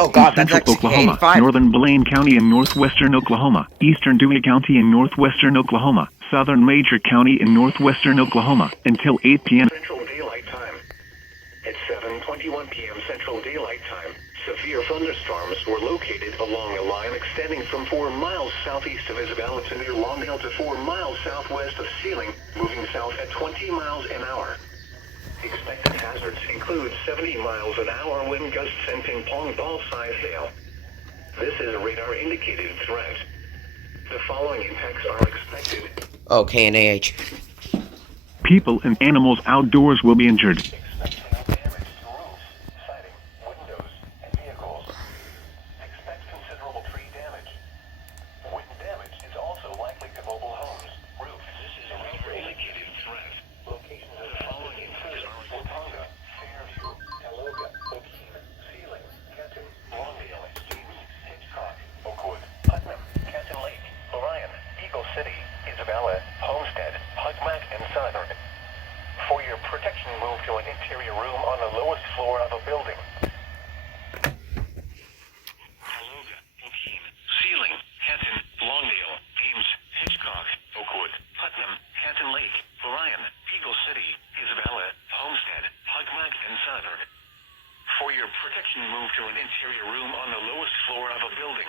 Oh God, that's Central actually Oklahoma, 85. northern Blaine County in northwestern Oklahoma, eastern Dewey County in northwestern Oklahoma, southern Major County in northwestern Oklahoma, until 8 p.m. Central Daylight Time. At 7:21 p.m. Central Daylight Time, severe thunderstorms were located along a line extending from 4 miles southeast of Isabella to near Longdale to 4 miles southwest of Seiling, moving south at 20 miles an hour. Expected hazards include 70 miles an hour wind gusts and ping pong ball size hail. This is a radar indicated threat. The following impacts are expected. Okay, and AH. People and animals outdoors will be injured. Expect hail damage to roofs, siding, windows, and vehicles. Expect considerable tree damage. Wind damage is also likely to mobile homes, roofs. This is a radar indicated threat. Locations of the following impacts are Watauga, Fairview, Taloga, O'Keene, Seiling, Canton, Longdale, Dewey, Hitchcock, Oakwood, Putnam, Canton Lake, Orion, Eagle City, Isabella, Homestead, Pugmac, and Southern. For your protection, move to an interior room on the lowest floor of a building. Taloga, O'Keene, Seiling, Canton, Longdale, Ames, Hitchcock, Oakwood, Putnam, Canton Lake, Orion, Eagle City, Isabella, Homestead, Pugmac, and Southern. For your protection, move to an interior room on the lowest floor of a building.